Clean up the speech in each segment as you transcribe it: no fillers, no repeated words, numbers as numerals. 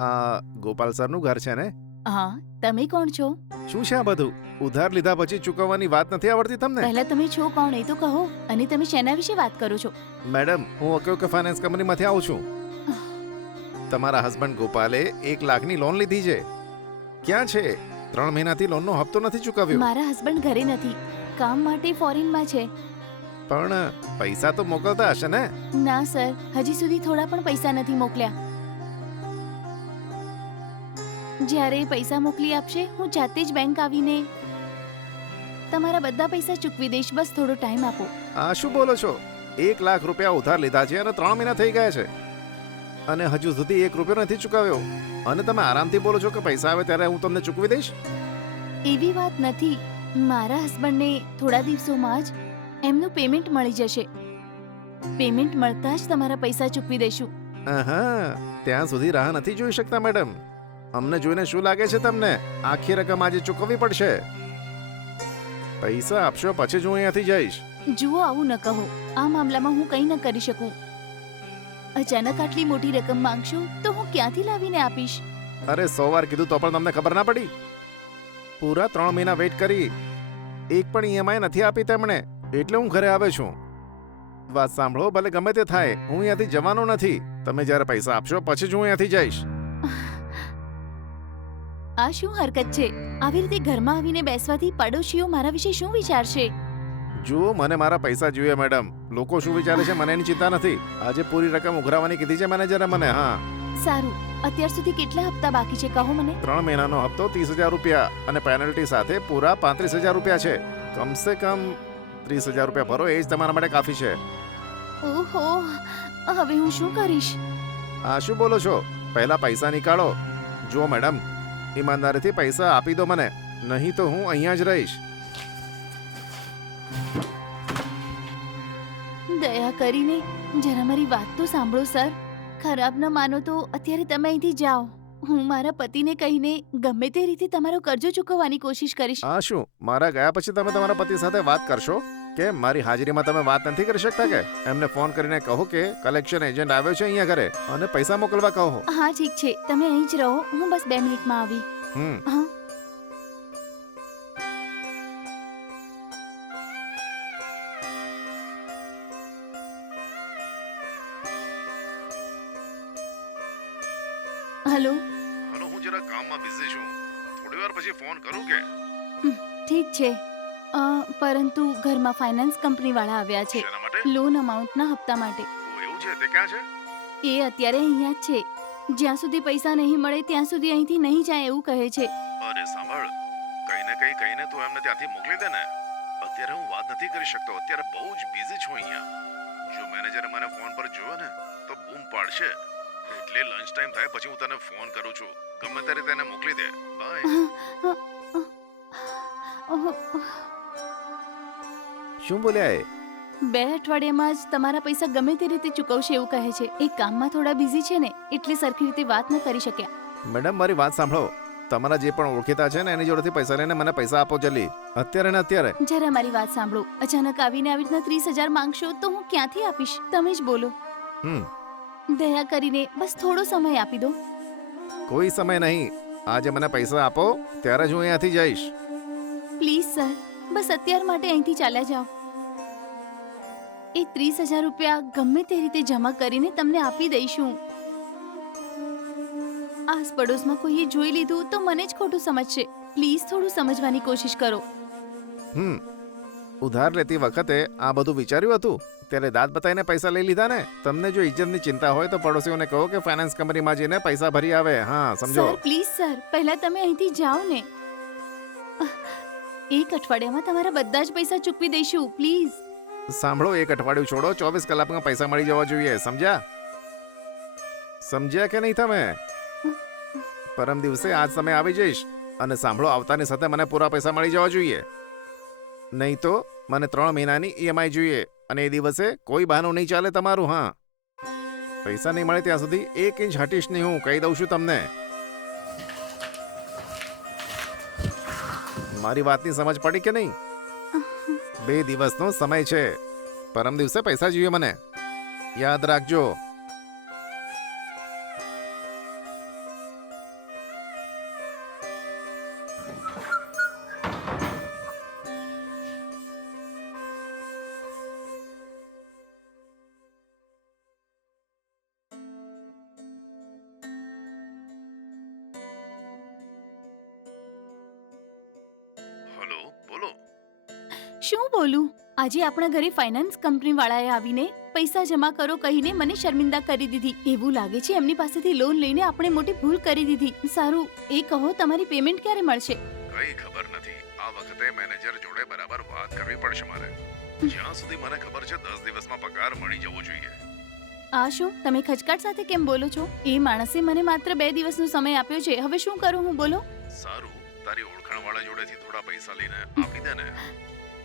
આ ગોપાલ સરનું ઘર છે ને? હા, તમે કોણ છો? શું છે આ બધું? ઉધાર લીધા પછી ચૂકવવાની વાત નથી આવડતી તમને? પહેલા તમે છો કોણ એ તો કહો, અને તમે શેના વિશે વાત કરો છો? મેડમ, હું ઓકે ફાઇનાન્સ કંપનીમાંથી આવું છું. તમારા હસબન્ડ ગોપાલે 1 લાખની લોન લીધી છે. ક્યાં છે? 3 મહિનાથી લોનનો હપ્તો નથી ચૂકવ્યો. મારા હસબન્ડ ઘરે નથી, કામ માટે ફોરેનમાં છે. પણ પૈસા તો મોકલતા હશે ને? ના સર, હજી સુધી થોડા પણ પૈસા નથી મોકલ્યા. જ્યારે એ પૈસા મોકલી આપશે, હું જાતે જ બેંક આવીને તમારા બધા પૈસા ચૂકવી દઈશ. બસ થોડો ટાઈમ આપો. આ શું બોલો છો? 1 લાખ રૂપિયા ઉધાર લીધા છે અને 3 મહિના થઈ ગયા છે અને હજુ સુધી 1 રૂપિયો નથી ચૂકવ્યો. અને તમે આરામથી બોલો છો કે પૈસા આવે ત્યારે હું તમને ચૂકવી દઈશ. એવી વાત નથી. મારા હસબન્ડને થોડા દિવસોમાં જ એમનું પેમેન્ટ મળી જશે. પેમેન્ટ મળતા જ તમારા પૈસા ચૂકવી દઈશું. આહા, ત્યાં સુધી રાહ નથી જોઈ શકતા મેડમ. અમને જોઈને શું લાગે છે તમને? આખી રકમ આજે ચૂકવવી પડશે. પૈસા આપશો પછી જ હું અહીંયાથી જઈશ. જુઓ, આવું ન કહો. આ મામલામાં હું કંઈ ન કરી શકું. અચાનક આટલી મોટી રકમ માંગશો તો હું ક્યાંથી લાવીને આપીશ? અરે 100 વાર કીધું તો પણ તમને ખબર ના પડી? પૂરા 3 મહિના વેઇટ કરી, એક પણ ઈએમઆઈ નથી આપી તેમણે, એટલે હું ઘરે આવે છું. વાત સાંભળો, ભલે ગમે તે થાય, હું અહીંયાથી જવાનો નથી. તમે જ્યારે પૈસા આપશો પછી જ હું અહીંયાથી જઈશ. આ શું હરકત છે? આવી રીતે ઘરમાં આવીને બેસવાથી પડોશીઓ મારા વિશે શું વિચારશે? જુઓ, મને મારા પૈસા જોઈએ મેડમ. લોકો શું વિચારે છે મને એની ચિંતા નથી. આજે પૂરી રકમ ઉઘરાવવાની કીધી છે મેનેજરે મને. હા સારું, અત્યાર સુધી કેટલા હપ્તા બાકી છે કહો મને. 3 મહિનાનો હપ્તો 30,000 રૂપિયા અને પેનલ્ટી સાથે પૂરા 35,000 રૂપિયા છે. કમસે કમ 30,000 રૂપિયા ભરો, એ જ તમારા માટે કાફી છે. ઓહો, હવે હું શું કરીશ? આ શું બોલો છો? પહેલા પૈસા નીકાળો. જુઓ મેડમ, ઈમાનદારીથી પૈસા આપી દો મને, નહીં તો હું અહીંયા જ રહીશ. દયા કરીને જરા મારી વાત તો સાંભળો સર. ખરાબ ન માનો તો અત્યારે તમે અહીંથી જાઓ. હું મારા પતિને કહીને ગમે તે રીતે તમારો કર્જો ચૂકવવાની કોશિશ કરીશ. આ શું, મારા ગયા પછી તમે તમારા પતિ સાથે વાત કરશો? કે મારી હાજરીમાં તમે વાત નથી કરી શકતા કે? એમને ફોન કરીને કહો કે કલેક્શન એજન્ટ આવ્યો છે અહીંયા ઘરે અને પૈસા મોકલવા કહો. હા ઠીક છે, તમે અહીં જ રહો. હું બસ 2 મિનિટમાં આવી. હા. હેલો. હલો, હું જરા કામમાં બિઝી છું. થોડી વાર પછી ફોન કરું કે? ઠીક છે. પરંતુ ઘરમાં ફાઇનાન્સ કંપનીવાળા આવ્યા છે. શેના માટે? લોન અમાઉન્ટના હપ્તા માટે. ઓ, એવું છે? તે ક્યાં છે? એ અત્યારે અહીંયા જ છે. જ્યાં સુધી પૈસા નહીં મળે ત્યાં સુધી અહીંથી નહીં જાય એવું કહે છે. અરે સાંભળ, કઈ ને કઈ કહીને તું એમને ત્યાંથી મોકલી દે ને. અત્યારે હું વાત નથી કરી શકતો. અત્યારે બહુ જ બિઝી છું અહીંયા. જો મેનેજરે મને ફોન પર જોયો ને તો બૂમ પાડશે. એટલે લંચ ટાઈમ થાય પછી હું તને ફોન કરું છું. ગમે તે રીતે એને મોકલી દે. બાય. શું બોલ્યા એ? 2 અઠવાડિયામાં જ તમારા પૈસા ગમે તે રીતે ચૂકવશે એવું કહે છે. એ કામમાં થોડા બિઝી છે ને, એટલે સરખી રીતે વાત ન કરી શક્યા. મેડમ, મારી વાત સાંભળો. તમારા જે પણ ઓળખીતા છે ને એની જોડેથી પૈસા લઈને મને પૈસા આપો જલ્દી. અત્યારે ને અત્યારે. જરા મારી વાત સાંભળો. અચાનક આવીને આવી રીતના 30,000 માંગશો તો હું ક્યાંથી આપીશ? તમે જ બોલો. દયા કરીને બસ થોડો સમય આપી દો. કોઈ સમય નહીં. આજે મને પૈસા આપો ત્યારે જ હું અહીંયાથી જઈશ. પ્લીઝ સર, બસ અત્યાર માટે અહીંથી ચાલ્યા જાઓ. એ 30,000 રૂપિયા ગમે તે રીતે જમા કરીને તમને આપી દઈશું. આસ પડોશમાં કોઈએ જોઈ લીધું તો મને જ ખોટું સમજશે. પ્લીઝ થોડું સમજવાની કોશિશ કરો. ઉધાર લેતી વખતે આ બધું વિચાર્યું હતું? ત્યારે દાંત બતાવીને પૈસા લઈ લીધા ને? તમને જો ઇજ્જતની ચિંતા હોય તો પડોશીઓને કહો કે ફાઇનાન્સ કંપનીમાં જઈને પૈસા ભરી આવે. હા, સમજો. સર પ્લીઝ સર, પહેલા તમે અહીંથી જાઓ ને. 1 અઠવાડિયામાં તમારા બધા જ પૈસા ચૂકવી દઈશું. પ્લીઝ. સાંભળો, 1 અઠવાડિયું છોડો, 24 કલાકમાં પૈસા મળી જવા જોઈએ. સમજ્યા? સમજ્યા કે નહીં તમે? પરમ દિવસે આજ સમય આવી જઈશ અને સાંભળો, આવતાની સાથે મને પૂરા પૈસા મળી જવા જોઈએ. નહીં તો મને 3 મહિનાની ઈએમઆઈ જોઈએ અને એ દિવસે કોઈ બહાનું નહીં ચાલે તમારું. હા, પૈસા નહીં મળે ત્યાં સુધી 1 ઇંચ હટીશ નહીં. હું કહી દઉં છું તમને. મારી વાતની સમજ પડી કે નહીં? 2 દિવસનો સમય છે. પરમ દિવસે પૈસા જોઈએ મને. યાદ રાખજો. શું બોલું? આજે આપણા ઘરે ફાઇનાન્સ કંપની વાળાએ આવીને પૈસા જમા કરો કહીને મને શર્મિંદા કરી દીધી. એવું લાગે છે એમની પાસેથી લોન લઈને આપણે મોટી ભૂલ કરી દીધી. સારું, એ કહો તમારી પેમેન્ટ ક્યારે મળશે? કઈ ખબર નથી. આ વખતે મેનેજર જોડે બરાબર વાત કરવી પડશે મારે. જ્યાં સુધી મને ખબર છે 10 દિવસમાં પગાર મળી જવો જોઈએ. આ શું તમે ખચકાટ સાથે કેમ બોલો છો? એ માણસે મને માત્ર 2 દિવસનો સમય આપ્યો છે. હવે શું કરું હું, બોલો? સારું, તારી ઓળખાણવાળા જોડેથી થોડા પૈસા લઈને આપી દે ને.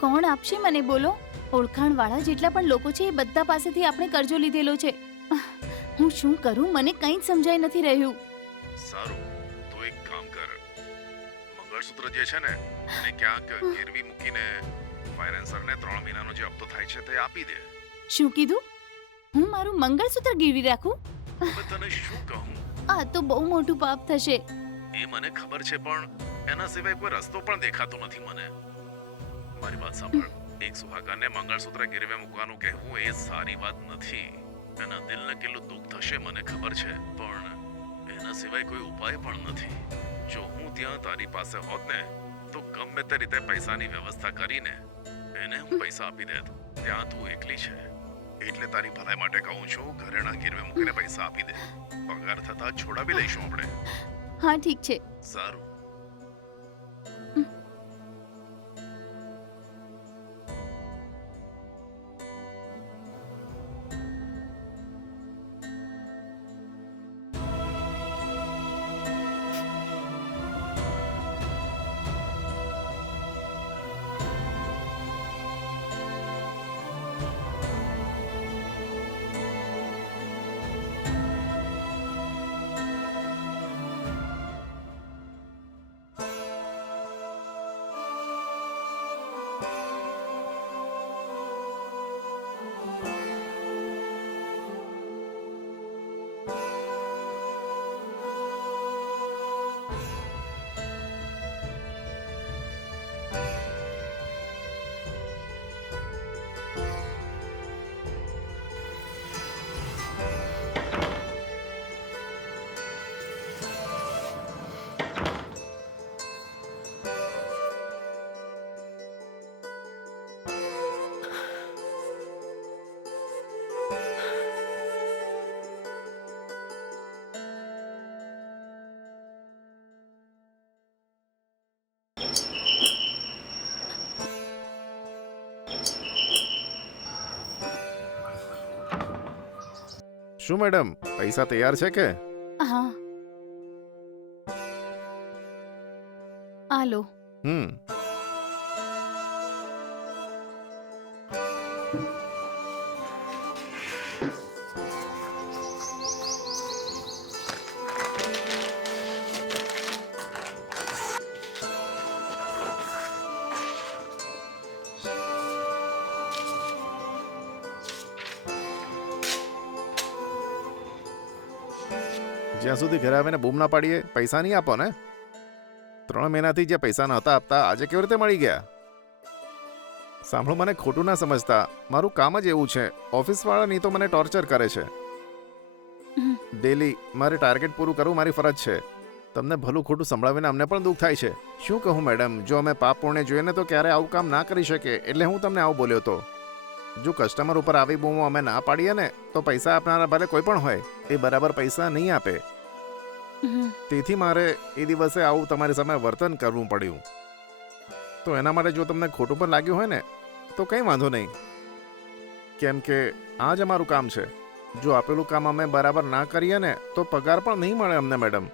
કોણ આપશે મને, બોલો? ઓળખાણવાળા જેટલા પણ લોકો છે એ બધા પાસેથી આપણે કર્જો લીધેલો છે. હું શું કરું, મને કંઈ જ સમજાઈ નથી રહ્યું. સારું, તો એક કામ કર. મંગળસૂત્ર જે છે ને એને ક્યાંક ગીરવી મૂકીને ફાઇનાન્સરને 3 મહિનાનો જે હપ્તો થાય છે તે આપી દે. શું કીધું? હું મારું મંગળસૂત્ર ગીરવી રાખું? હવે તને શું કહું? આ તો બહુ મોટું પાપ થશે. એ મને ખબર છે, પણ એના સિવાય કોઈ રસ્તો પણ દેખાતો નથી મને. મારી વાત સાંભળ. એક સુહાગનને મંગળસૂત્ર ગીરવે મૂકવાનું કહેવું એ સારી વાત નથી. એના દિલને કેટલું દુઃખ થશે મને ખબર છે, પણ એના સિવાય કોઈ ઉપાય પણ નથી. જો હું ત્યાં તારી પાસે હોત ને તો ગમે તે રીતે પૈસાની વ્યવસ્થા કરીને એને હું પૈસા આપી દેત. ત્યાં તું એકલી છે એટલે તારી ભલાઈ માટે કહું છું, ઘરેણા ગીરવે મૂકીને પૈસા આપી દે. પગાર થતા છોડાવી લઈશું આપણે. હા ઠીક છે. સારું. શું મેડમ, પૈસા તૈયાર છે કે? હા, આ લો. જ્યાં સુધી ઘરે આવીને બૂમ ના પાડીએ પૈસા નહીં આપો ને. 3 મહિનાથી જે પૈસા નહોતા આપતા આજે કેવી રીતે મળી ગયા? સાંભળો, મને ખોટું ના સમજતા. મારું કામ જ એવું છે. ઓફિસવાળા નહીં તો મને ટોર્ચર કરે છે. ડેલી મારે ટાર્ગેટ પૂરું કરવું મારી ફરજ છે. તમને ભલું ખોટું સંભળાવીને અમને પણ દુઃખ થાય છે. શું કહું મેડમ, જો અમે પાપ પુણ્ય જોઈએ ને તો ક્યારે આવું કામ ના કરી શકે, એટલે હું તમને આવું બોલ્યો હતો. જો કસ્ટમર ઉપર આવી બૂમો અમે ના પાડીએ ને તો પૈસા આપનારા ભલે કોઈ પણ હોય એ બરાબર પૈસા નહીં આપે. તેથી મારે એ દિવસે આવું તમારી સામે વર્તન કરવું પડ્યું. તો એના માટે જો તમને ખોટું પણ લાગ્યું હોય ને તો કંઈ વાંધો નહીં, કેમ કે આ જ અમારું કામ છે. જો આપેલું કામ અમે બરાબર ના કરીએ ને તો પગાર પણ નહીં મળે અમને મેડમ.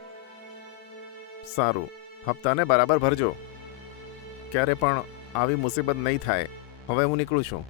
સારું, હપ્તાને બરાબર ભરજો. ક્યારે પણ આવી મુસીબત નહીં થાય. હવે હું નીકળું છું.